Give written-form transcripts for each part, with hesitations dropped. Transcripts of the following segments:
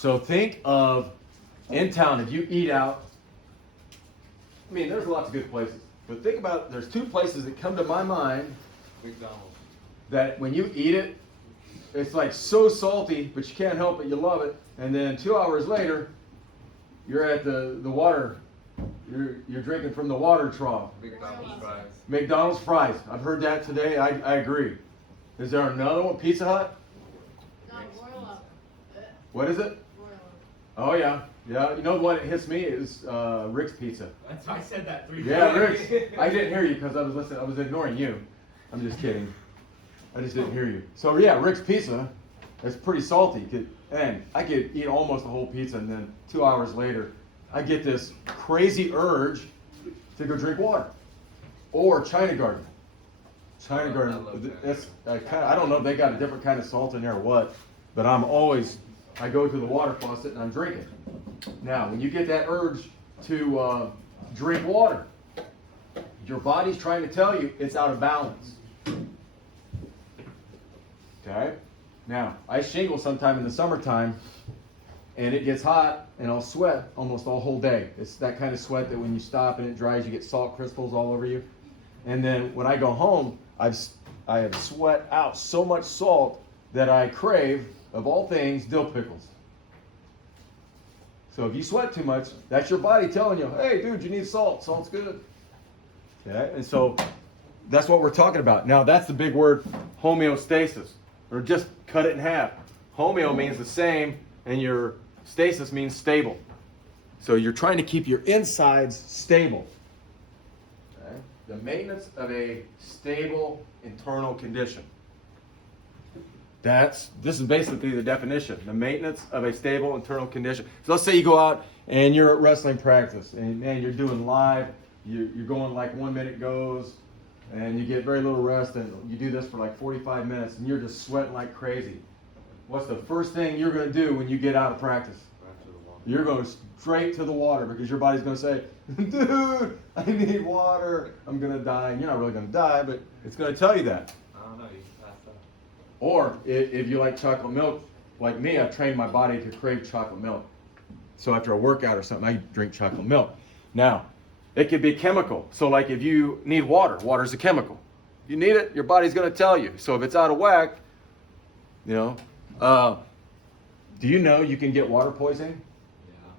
So think of, in town, if you eat out, I mean, there's lots of good places. But think about, there's two places that come to my mind McDonald's. that when you eat it, it's like so salty, but you can't help it, you love it. And then 2 hours later, you're at the water, you're drinking from the water trough. McDonald's fries. McDonald's fries. I've heard that today. I agree. Is there another one? Pizza Hut? What is it? Oh yeah, yeah. You know what hits me is Rick's Pizza. That's why I said that 3 times. Yeah, Rick's. I didn't hear you because I was listening. I was ignoring you. I'm just kidding. I just didn't hear you. So yeah, Rick's Pizza. It's pretty salty. And I could eat almost a whole pizza, and then 2 hours later, I get this crazy urge to go drink water. Or China Garden. China Garden. That's I don't know if they got a different kind of salt in there or what, but I go to the water faucet and I'm drinking. Now, when you get that urge to drink water, your body's trying to tell you it's out of balance. Okay? Now, I shingle sometime in the summertime, and it gets hot, and I'll sweat almost all whole day. It's that kind of sweat that when you stop and it dries, you get salt crystals all over you. And then when I go home, I have sweat out so much salt that I crave, of all things, dill pickles. So if you sweat too much, that's your body telling you, hey dude, you need salt. Salt's good. Okay? And so that's what we're talking about. Now that's the big word, homeostasis. Or just cut it in half. Homeo means the same, and your stasis means stable. So you're trying to keep your insides stable. Okay? The maintenance of a stable internal condition. This is basically the definition. The maintenance of a stable internal condition. So let's say you go out and you're at wrestling practice, and man, you're doing live. You're going like 1 minute goes, and you get very little rest, and you do this for like 45 minutes, and you're just sweating like crazy. What's the first thing you're going to do when you get out of practice? You're going straight to the water, because your body's going to say, dude, I need water. I'm going to die. And you're not really going to die, but it's going to tell you that. I don't know, you can pass that. Or if you like chocolate milk, like me, I've trained my body to crave chocolate milk. So after a workout or something, I drink chocolate milk. Now, it could be chemical. So like if you need water, water's a chemical. You need it, your body's going to tell you. So if it's out of whack, do you know you can get water poisoning? Yeah.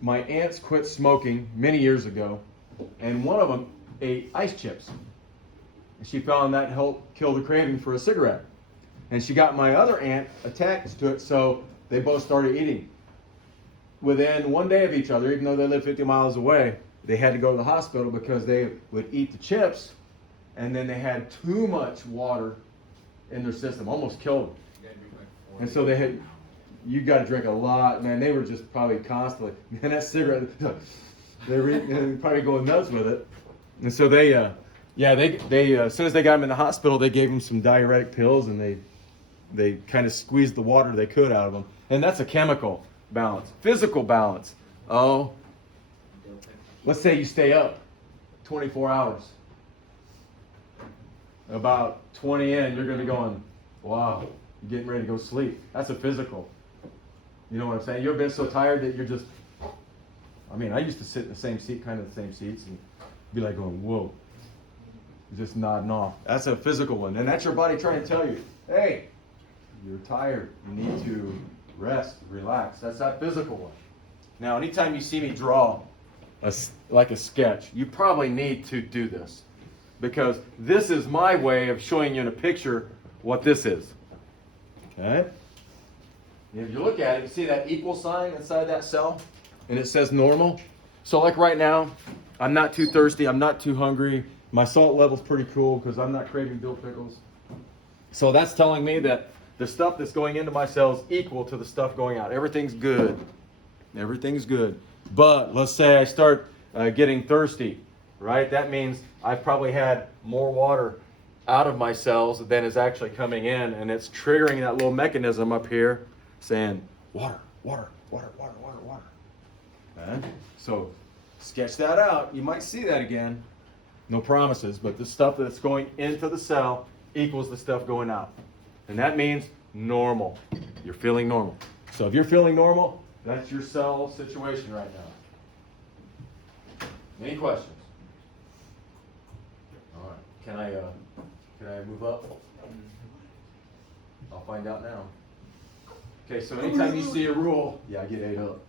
My aunts quit smoking many years ago, and one of them ate ice chips. And she found that helped kill the craving for a cigarette. And she got my other aunt attached to it, so they both started eating. Within 1 day of each other, even though they lived 50 miles away, they had to go to the hospital because they would eat the chips, and then they had too much water in their system, almost killed them. You gotta drink like 4. And so you got to drink a lot, man. They were just probably constantly, man, that cigarette, they were probably going nuts with it. And so they as soon as they got him in the hospital, they gave him some diuretic pills, and they kind of squeezed the water they could out of him. And that's a chemical balance. Physical balance. Oh, let's say you stay up 24 hours. About 20 in, you're going to be going, wow, you're getting ready to go sleep. That's a physical. You know what I'm saying? You ever been so tired that you're just, I used to sit in the same seat, kind of the same seats, and be like going, whoa. Just nodding off. That's a physical one. And that's your body trying to tell you, hey, you're tired. You need to rest, relax. That's that physical one. Now, anytime you see me draw like a sketch, you probably need to do this, because this is my way of showing you in a picture what this is. Okay? If you look at it, you see that equal sign inside that cell? And it says normal. So like right now, I'm not too thirsty. I'm not too hungry. My salt level's pretty cool because I'm not craving dill pickles. So that's telling me that the stuff that's going into my cells is equal to the stuff going out. Everything's good. Everything's good. But let's say I start getting thirsty, right? That means I've probably had more water out of my cells than is actually coming in, and it's triggering that little mechanism up here saying, water, water, water, water, water, water. Okay? So sketch that out. You might see that again. No promises, but the stuff that's going into the cell equals the stuff going out. And that means normal. You're feeling normal. So if you're feeling normal, that's your cell situation right now. Any questions? All right. Can I move up? I'll find out now. Okay, so anytime you see a rule, yeah, I get ate up.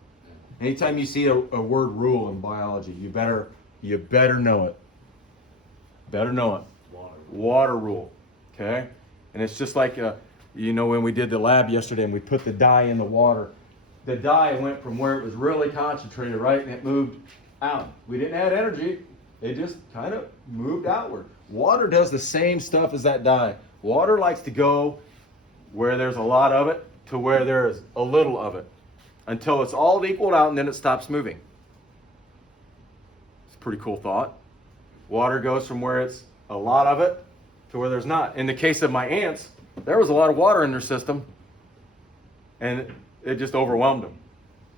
Anytime you see a word rule in biology, you better know it. Better know it. Water rule. Okay? And it's just like, when we did the lab yesterday and we put the dye in the water, the dye went from where it was really concentrated, right? And it moved out. We didn't add energy. It just kind of moved outward. Water does the same stuff as that dye. Water likes to go where there's a lot of it to where there is a little of it until it's all equaled out and then it stops moving. It's a pretty cool thought. Water goes from where it's a lot of it to where there's not. In the case of my ants, there was a lot of water in their system and it just overwhelmed them.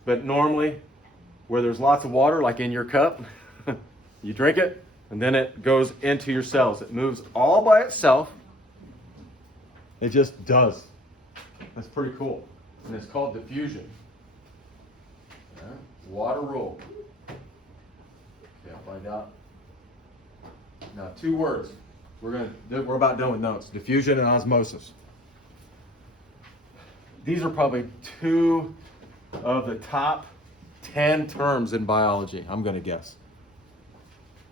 But normally, where there's lots of water, like in your cup, you drink it and then it goes into your cells. It moves all by itself. It just does. That's pretty cool. And it's called diffusion. Yeah. Water rule. Okay, I'll find out. Now, 2 words. We're about done with notes. Diffusion and osmosis. These are probably 2 of the top 10 terms in biology, I'm going to guess.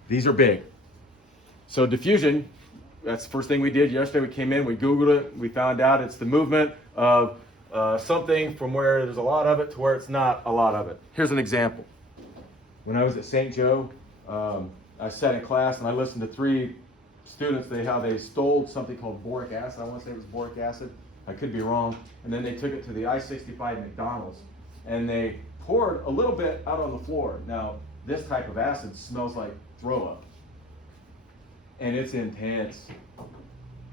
These are big. So diffusion, that's the first thing we did yesterday. We came in, we Googled it, we found out it's the movement of something from where there's a lot of it to where it's not a lot of it. Here's an example. When I was at St. Joe, I sat in class and I listened to 3 students, how they stole something called boric acid. I want to say it was boric acid. I could be wrong. And then they took it to the I-65 McDonald's and they poured a little bit out on the floor. Now, this type of acid smells like throw up. And it's intense.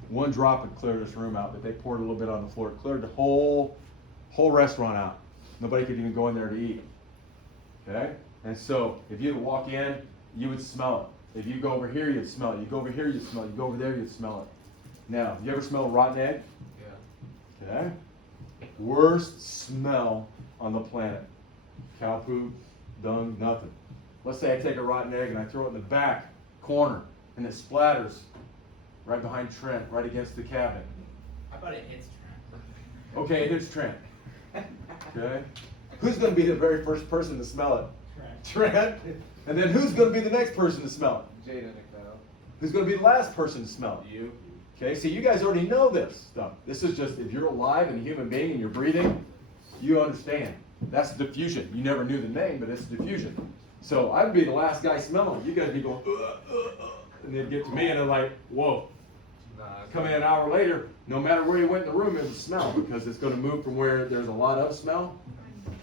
1 drop would clear this room out, but they poured a little bit on the floor. It cleared the whole restaurant out. Nobody could even go in there to eat. Okay? And so if you walk in, you would smell it. If you go over here, you'd smell it. You go over here, you'd smell it. You go over there, you'd smell it. Now, you ever smell a rotten egg? Yeah. Okay? Worst smell on the planet. Cow poop, dung, nothing. Let's say I take a rotten egg and I throw it in the back corner and it splatters right behind Trent, right against the cabinet. How about it hits Trent? Okay, it hits Trent. Okay? Who's going to be the very first person to smell it? Trent. And then who's going to be the next person to smell it? Jada Nicole. Who's going to be the last person to smell it? You. Okay, so you guys already know this stuff. This is just, if you're alive and a human being and you're breathing, you understand. That's diffusion. You never knew the name, but it's diffusion. So I would be the last guy smelling. You guys be going, and they'd get to me and they're like, whoa. Nah, Come in an hour later, no matter where you went in the room, it would smell because it's going to move from where there's a lot of smell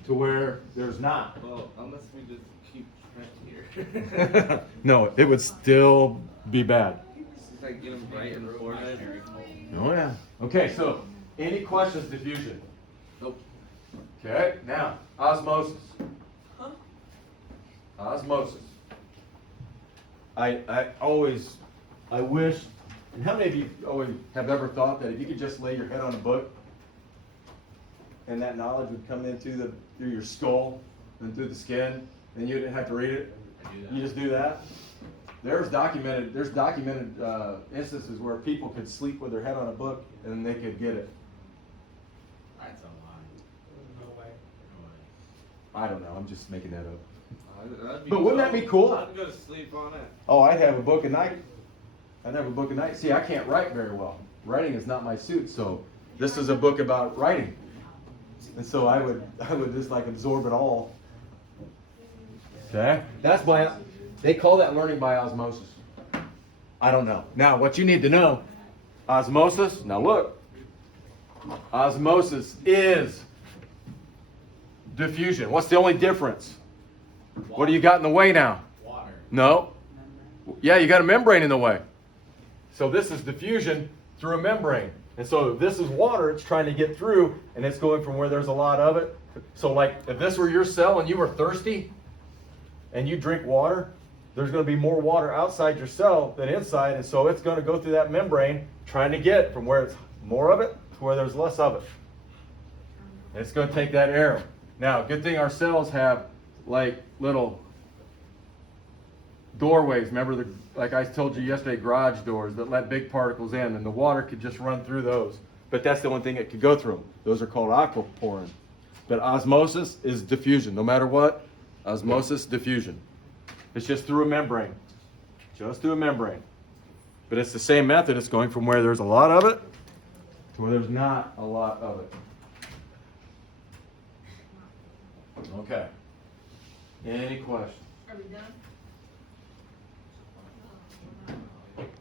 to where there's not. Well, unless we just keep Trent here. No, it would still be bad. Just like get him right in the forehead. Oh yeah. Okay, so any questions, diffusion? Nope. Okay, now, osmosis. Osmosis. I wish, and how many of you always have ever thought that if you could just lay your head on a book and that knowledge would come in through your skull and through the skin and you didn't have to read it? You just do that? There's documented instances where people could sleep with their head on a book and they could get it. That's a lie. No way. I don't know, I'm just making that up. That'd be But wouldn't that be cool? I'd go to sleep on it. Oh, I'd have a book a night. I'd have a book a night. See, I can't write very well. Writing is not my suit, so this is a book about writing. And so I would just like absorb it all. Okay? That's why they call that learning by osmosis. I don't know. Now, what you need to know, osmosis, now look, osmosis is diffusion. What's the only difference? What do you got in the way now? Water. No. Yeah, you got a membrane in the way. So this is diffusion through a membrane. And so if this is water, it's trying to get through, and it's going from where there's a lot of it. So like if this were your cell and you were thirsty and you drink water, there's going to be more water outside your cell than inside. And so it's going to go through that membrane trying to get from where it's more of it to where there's less of it. It's going to take that air. Now, good thing our cells have like little doorways. Remember, like I told you yesterday, garage doors that let big particles in, and the water could just run through those. But that's the only thing that could go through them. Those are called aquaporin. But osmosis is diffusion. No matter what, osmosis, diffusion. It's just through a membrane. Just through a membrane. But it's the same method. It's going from where there's a lot of it to where there's not a lot of it. Okay. Any questions? Are we done?